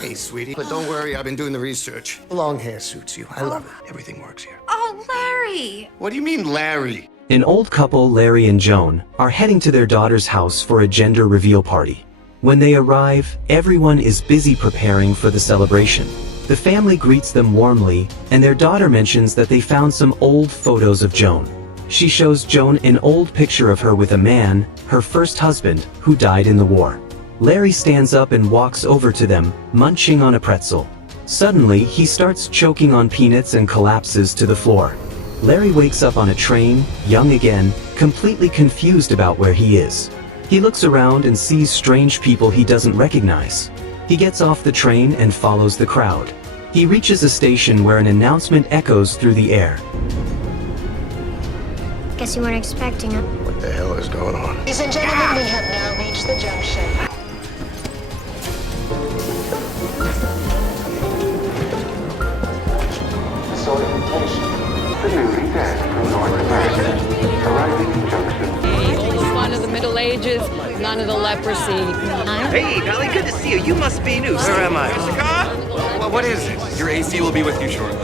Hey, sweetie. But don't worry, I've been doing the research. Long hair suits you. I love it. Everything works here. Oh, Larry! What do you mean, Larry? An old couple, Larry and Joan, are heading to their daughter's house for a gender reveal party. When they arrive, everyone is busy preparing for the celebration. The family greets them warmly, and their daughter mentions that they found some old photos of Joan. She shows Joan an old picture of her with a man, her first husband, who died in the war. Larry stands up and walks over to them, munching on a pretzel. Suddenly, he starts choking on peanuts and collapses to the floor. Larry wakes up on a train, young again, completely confused about where he is. He looks around and sees strange people he doesn't recognize. He gets off the train and follows the crowd. He reaches a station where an announcement echoes through the air. Guess you weren't expecting it. What the hell is going on? Ladies and gentlemen, we have now reached the junction. The newly dead from North America, arriving in Junction. None of the Middle Ages, none of the leprosy. Hey, Dolly, good to see you. You must be new. Where am I? Well, what is it? Your AC will be with you shortly.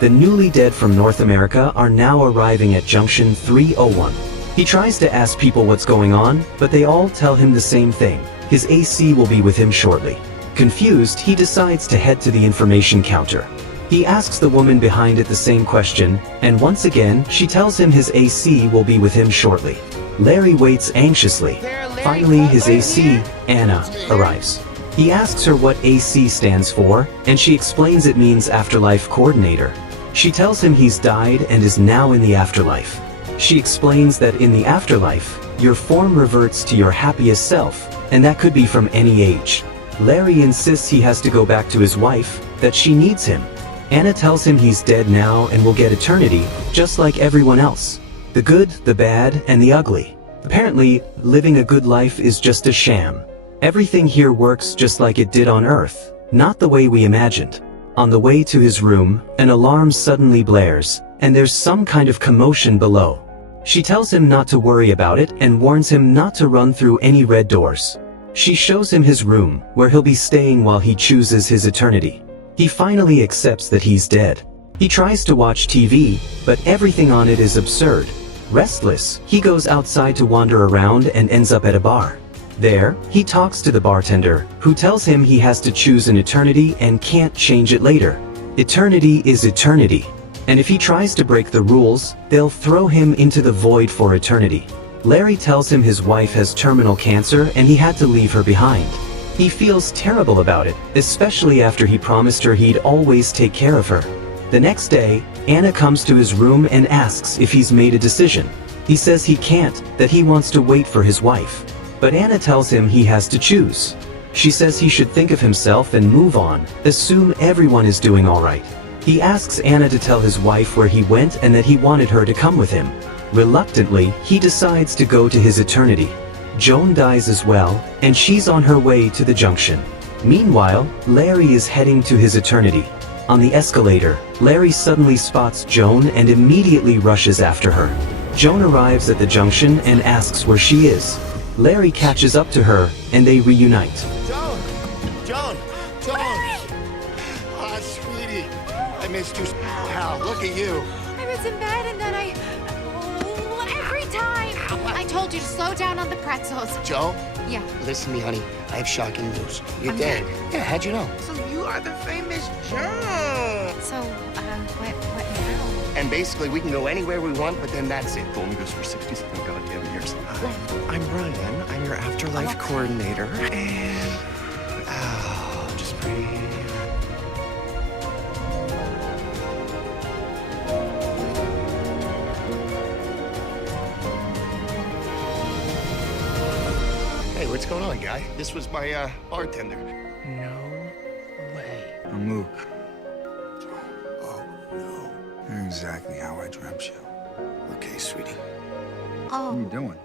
The newly dead from North America are now arriving at Junction 301. He tries to ask people what's going on, but they all tell him the same thing. His AC will be with him shortly. Confused, he decides to head to the information counter. He asks the woman behind it the same question, and once again, she tells him his AC will be with him shortly. Larry waits anxiously. Finally, his AC, Anna, arrives. He asks her what AC stands for, and she explains it means Afterlife Coordinator. She tells him he's died and is now in the afterlife. She explains that in the afterlife, your form reverts to your happiest self, and that could be from any age. Larry insists he has to go back to his wife, that she needs him. Anna tells him he's dead now and will get eternity, just like everyone else. The good, the bad, and the ugly. Apparently, living a good life is just a sham. Everything here works just like it did on Earth, not the way we imagined. On the way to his room, an alarm suddenly blares, and there's some kind of commotion below. She tells him not to worry about it and warns him not to run through any red doors. She shows him his room, where he'll be staying while he chooses his eternity. He finally accepts that he's dead. He tries to watch TV, but everything on it is absurd. Restless, he goes outside to wander around and ends up at a bar. There, he talks to the bartender, who tells him he has to choose an eternity and can't change it later. Eternity is eternity. And if he tries to break the rules, they'll throw him into the void for eternity. Larry tells him his wife has terminal cancer and he had to leave her behind. He feels terrible about it, especially after he promised her he'd always take care of her. The next day, Anna comes to his room and asks if he's made a decision. He says he can't, that he wants to wait for his wife. But Anna tells him he has to choose. She says he should think of himself and move on, assume everyone is doing alright. He asks Anna to tell his wife where he went and that he wanted her to come with him. Reluctantly, he decides to go to his eternity. Joan dies as well, and she's on her way to the junction. Meanwhile, Larry is heading to his eternity. On the escalator, Larry suddenly spots Joan and immediately rushes after her. Joan arrives at the junction and asks where she is. Larry catches up to her, and they reunite. Joan! Joan! Joan! Ah, sweetie. I missed you. Pal, look at you. I was in bed and then every time! I told you to slow down on the pretzels. Joe? Yeah. Listen to me, honey. I have shocking news. You're I'm dead. dead. Yeah, how'd you know? So you are the famous Joan. So, what now? And basically, we can go anywhere we want, but then that's it. Told me this for 67 goddamn years. I'm Ryan. I'm your Afterlife coordinator. And... just breathe. Hey, what's going on, guy? This was my, bartender. No way. Mook, Oh, no. you're exactly how I dreamt you. Okay, sweetie. What Oh, are you doing?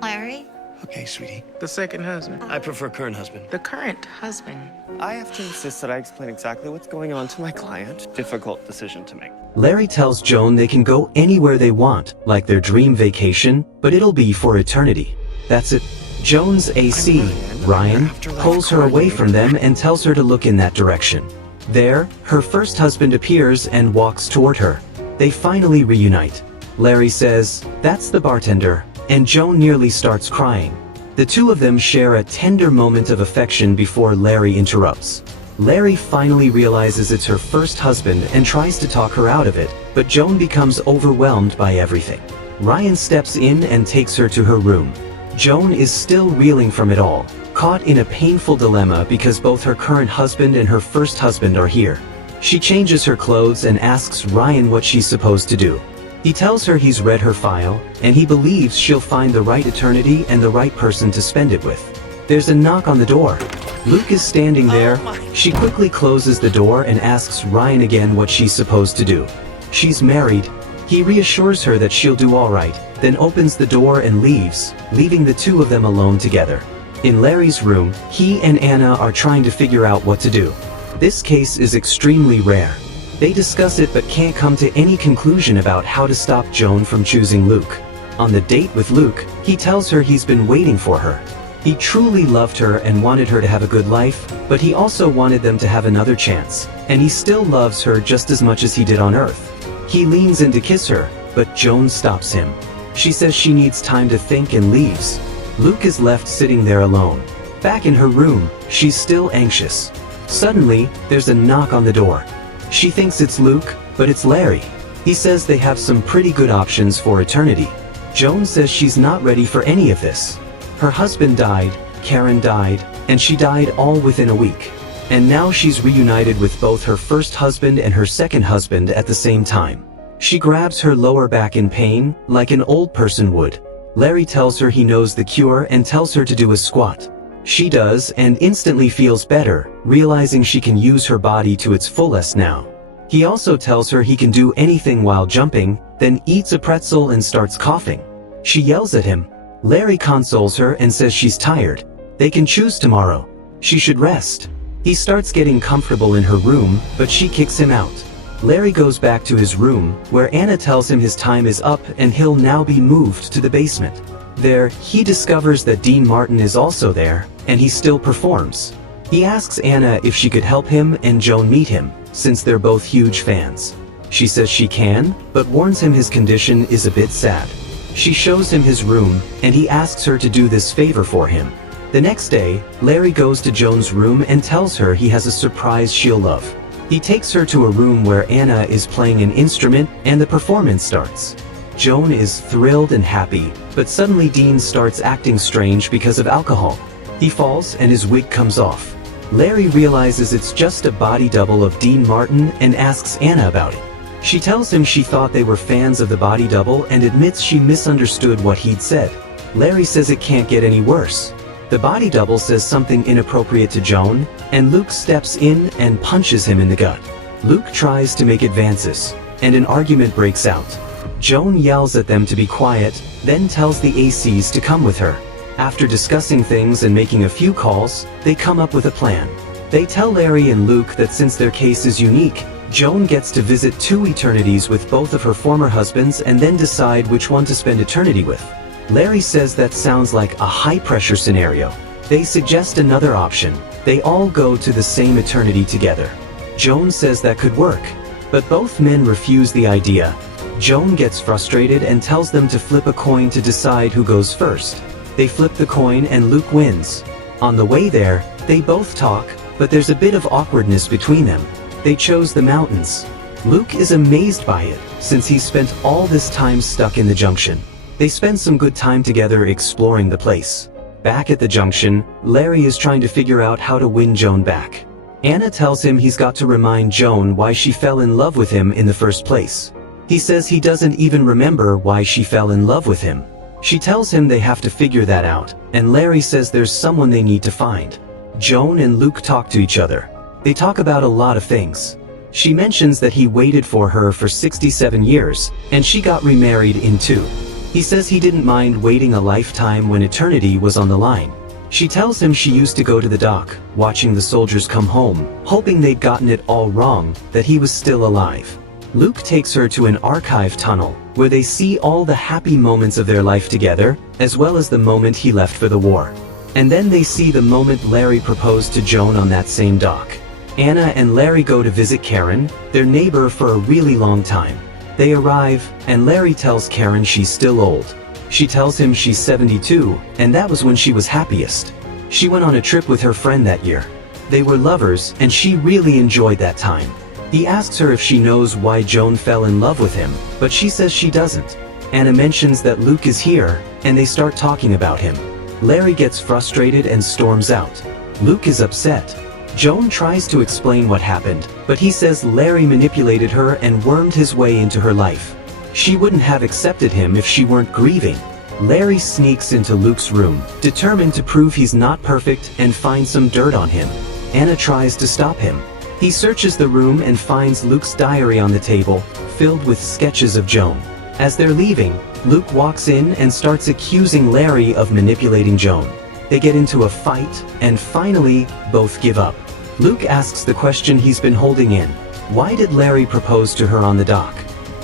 Larry? Okay, sweetie. The second husband. I prefer current husband. The current husband. I have to insist that I explain exactly what's going on to my client. Difficult decision to make. Larry tells Joan they can go anywhere they want, like their dream vacation, but it'll be for eternity. That's it. Joan's AC, Ryan, pulls her away from them and tells her to look in that direction. There, her first husband appears and walks toward her. They finally reunite. Larry says, "That's the bartender," and Joan nearly starts crying. The two of them share a tender moment of affection before Larry interrupts. Larry finally realizes it's her first husband and tries to talk her out of it, but Joan becomes overwhelmed by everything. Ryan steps in and takes her to her room. Joan is still reeling from it all, caught in a painful dilemma because both her current husband and her first husband are here. She changes her clothes and asks Ryan what she's supposed to do. He tells her he's read her file, and he believes she'll find the right eternity and the right person to spend it with. There's a knock on the door. Luke is standing there. She quickly closes the door and asks Ryan again what she's supposed to do. She's married. He reassures her that she'll do all right, then opens the door and leaves, leaving the two of them alone together. In Larry's room, he and Anna are trying to figure out what to do. This case is extremely rare. They discuss it but can't come to any conclusion about how to stop Joan from choosing Luke. On the date with Luke, he tells her he's been waiting for her. He truly loved her and wanted her to have a good life, but he also wanted them to have another chance, and he still loves her just as much as he did on Earth. He leans in to kiss her, but Joan stops him. She says she needs time to think and leaves. Luke is left sitting there alone. Back in her room, she's still anxious. Suddenly, there's a knock on the door. She thinks it's Luke, but it's Larry. He says they have some pretty good options for eternity. Joan says she's not ready for any of this. Her husband died, Karen died, and she died all within a week. And now she's reunited with both her first husband and her second husband at the same time. She grabs her lower back in pain, like an old person would. Larry tells her he knows the cure and tells her to do a squat. She does and instantly feels better, realizing she can use her body to its fullest now. He also tells her he can do anything while jumping, then eats a pretzel and starts coughing. She yells at him. Larry consoles her and says she's tired. They can choose tomorrow. She should rest. He starts getting comfortable in her room, but she kicks him out. Larry goes back to his room, where Anna tells him his time is up and he'll now be moved to the basement. There, he discovers that Dean Martin is also there, and he still performs. He asks Anna if she could help him and Joan meet him, since they're both huge fans. She says she can, but warns him his condition is a bit sad. She shows him his room, and he asks her to do this favor for him. The next day, Larry goes to Joan's room and tells her he has a surprise she'll love. He takes her to a room where Anna is playing an instrument, and the performance starts. Joan is thrilled and happy, but suddenly Dean starts acting strange because of alcohol. He falls and his wig comes off. Larry realizes it's just a body double of Dean Martin and asks Anna about it. She tells him she thought they were fans of the body double and admits she misunderstood what he'd said. Larry says it can't get any worse. The body double says something inappropriate to Joan, and Luke steps in and punches him in the gut. Luke tries to make advances, and an argument breaks out. Joan yells at them to be quiet, then tells the ACs to come with her. After discussing things and making a few calls, they come up with a plan. They tell Larry and Luke that since their case is unique, Joan gets to visit 2 eternities with both of her former husbands and then decide which one to spend eternity with. Larry says that sounds like a high-pressure scenario. They suggest another option. They all go to the same eternity together. Joan says that could work, but both men refuse the idea. Joan gets frustrated and tells them to flip a coin to decide who goes first. They flip the coin and Luke wins. On the way there, they both talk, but there's a bit of awkwardness between them. They chose the mountains. Luke is amazed by it, since he's spent all this time stuck in the junction. They spend some good time together exploring the place. Back at the junction, Larry is trying to figure out how to win Joan back. Anna tells him he's got to remind Joan why she fell in love with him in the first place. He says he doesn't even remember why she fell in love with him. She tells him they have to figure that out, and Larry says there's someone they need to find. Joan and Luke talk to each other. They talk about a lot of things. She mentions that he waited for her for 67 years, and she got remarried in 2. He says he didn't mind waiting a lifetime when eternity was on the line. She tells him she used to go to the dock, watching the soldiers come home, hoping they'd gotten it all wrong, that he was still alive. Luke takes her to an archive tunnel, where they see all the happy moments of their life together, as well as the moment he left for the war. And then they see the moment Larry proposed to Joan on that same dock. Anna and Larry go to visit Karen, their neighbor for a really long time. They arrive, and Larry tells Karen she's still old. She tells him she's 72, and that was when she was happiest. She went on a trip with her friend that year. They were lovers, and she really enjoyed that time. He asks her if she knows why Joan fell in love with him, but she says she doesn't. Anna mentions that Luke is here, and they start talking about him. Larry gets frustrated and storms out. Luke is upset. Joan tries to explain what happened, but he says Larry manipulated her and wormed his way into her life. She wouldn't have accepted him if she weren't grieving. Larry sneaks into Luke's room, determined to prove he's not perfect and find some dirt on him. Anna tries to stop him. He searches the room and finds Luke's diary on the table, filled with sketches of Joan. As they're leaving, Luke walks in and starts accusing Larry of manipulating Joan. They get into a fight, and finally, both give up. Luke asks the question he's been holding in. Why did Larry propose to her on the dock?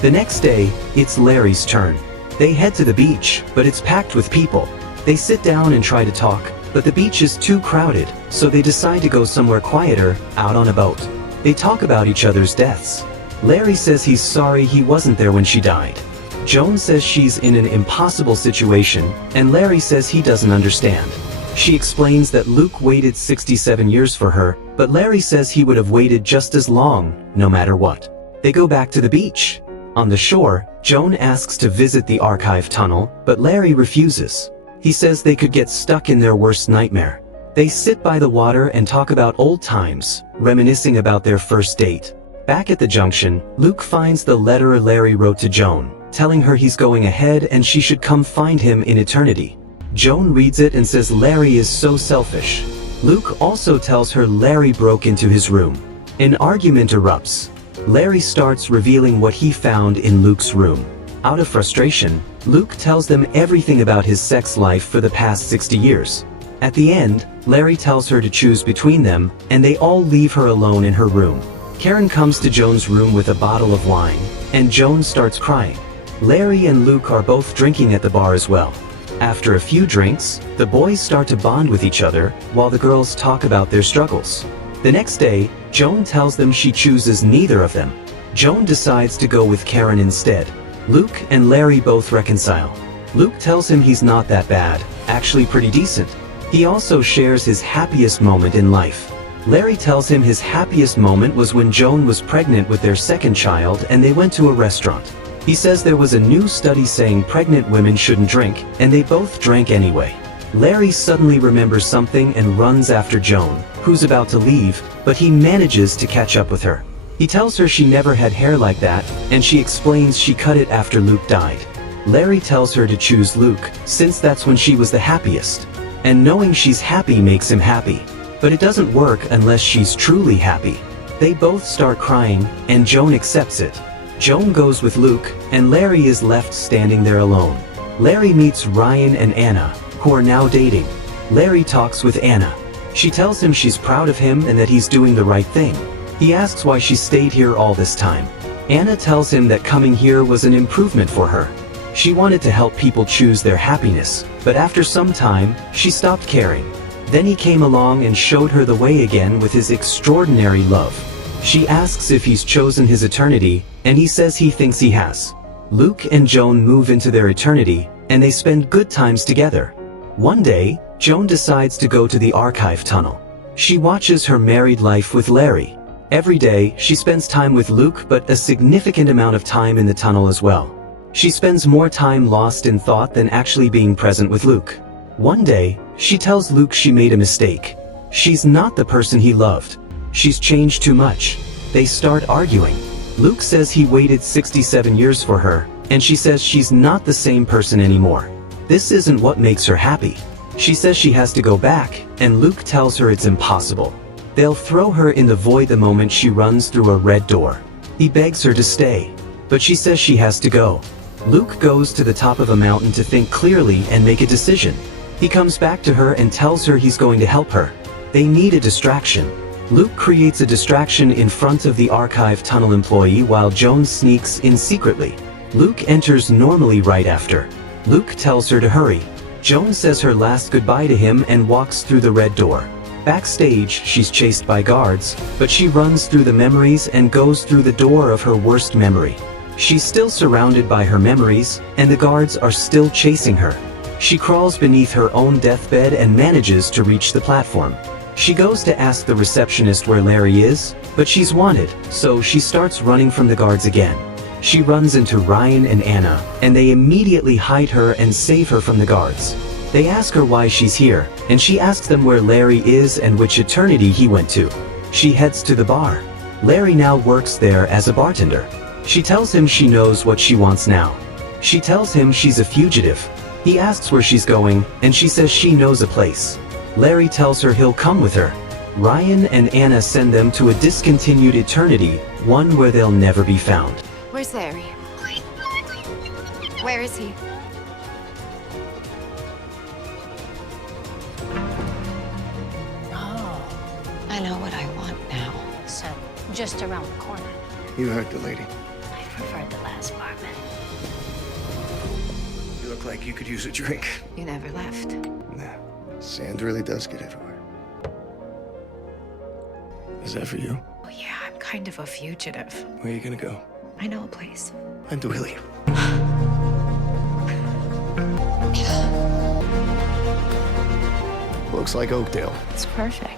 The next day, it's Larry's turn. They head to the beach, but it's packed with people. They sit down and try to talk, but the beach is too crowded, so they decide to go somewhere quieter, out on a boat. They talk about each other's deaths. Larry says he's sorry he wasn't there when she died. Joan says she's in an impossible situation, and Larry says he doesn't understand. She explains that Luke waited 67 years for her, but Larry says he would have waited just as long, no matter what. They go back to the beach. On the shore, Joan asks to visit the archive tunnel, but Larry refuses. He says they could get stuck in their worst nightmare. They sit by the water and talk about old times, reminiscing about their first date. Back at the junction, Luke finds the letter Larry wrote to Joan, telling her he's going ahead and she should come find him in eternity. Joan reads it and says Larry is so selfish. Luke also tells her Larry broke into his room. An argument erupts. Larry starts revealing what he found in Luke's room. Out of frustration, Luke tells them everything about his sex life for the past 60 years. At the end, Larry tells her to choose between them, and they all leave her alone in her room. Karen comes to Joan's room with a bottle of wine, and Joan starts crying. Larry and Luke are both drinking at the bar as well. After a few drinks, the boys start to bond with each other, while the girls talk about their struggles. The next day, Joan tells them she chooses neither of them. Joan decides to go with Karen instead. Luke and Larry both reconcile. Luke tells him he's not that bad, actually pretty decent. He also shares his happiest moment in life. Larry tells him his happiest moment was when Joan was pregnant with their second child and they went to a restaurant. He says there was a new study saying pregnant women shouldn't drink, and they both drank anyway. Larry suddenly remembers something and runs after Joan, who's about to leave, but he manages to catch up with her. He tells her she never had hair like that, and she explains she cut it after Luke died. Larry tells her to choose Luke, since that's when she was the happiest. And knowing she's happy makes him happy. But it doesn't work unless she's truly happy. They both start crying, and Joan accepts it. Joan goes with Luke, and Larry is left standing there alone. Larry meets Ryan and Anna, who are now dating. Larry talks with Anna. She tells him she's proud of him and that he's doing the right thing. He asks why she stayed here all this time. Anna tells him that coming here was an improvement for her. She wanted to help people choose their happiness, but after some time, she stopped caring. Then he came along and showed her the way again with his extraordinary love. She asks if he's chosen his eternity, and he says he thinks he has. Luke and Joan move into their eternity, and they spend good times together. One day, Joan decides to go to the archive tunnel. She watches her married life with Larry. Every day, she spends time with Luke, but a significant amount of time in the tunnel as well. She spends more time lost in thought than actually being present with Luke. One day, she tells Luke she made a mistake. She's not the person he loved. She's changed too much. They start arguing. Luke says he waited 67 years for her, and she says she's not the same person anymore. This isn't what makes her happy. She says she has to go back, and Luke tells her it's impossible. They'll throw her in the void the moment she runs through a red door. He begs her to stay, but she says she has to go. Luke goes to the top of a mountain to think clearly and make a decision. He comes back to her and tells her he's going to help her. They need a distraction. Luke creates a distraction in front of the archive tunnel employee while Joan sneaks in secretly. Luke enters normally right after. Luke tells her to hurry. Joan says her last goodbye to him and walks through the red door. Backstage, she's chased by guards, but she runs through the memories and goes through the door of her worst memory. She's still surrounded by her memories, and the guards are still chasing her. She crawls beneath her own deathbed and manages to reach the platform. She goes to ask the receptionist where Larry is, but she's wanted, so she starts running from the guards again. She runs into Ryan and Anna, and they immediately hide her and save her from the guards. They ask her why she's here, and she asks them where Larry is and which eternity he went to. She heads to the bar. Larry now works there as a bartender. She tells him she knows what she wants now. She tells him she's a fugitive. He asks where she's going, and she says she knows a place. Larry tells her he'll come with her. Ryan and Anna send them to a discontinued eternity, one where they'll never be found. Where's Larry? Where is he? I know what I want now. So, just around the corner. You heard the lady. I preferred the last barman. You look like you could use a drink. You never left. Nah, sand really does get everywhere. Is that for you? Oh yeah, I'm kind of a fugitive. Where are you gonna go? I know a place. When do we leave? Looks like Oakdale. It's perfect.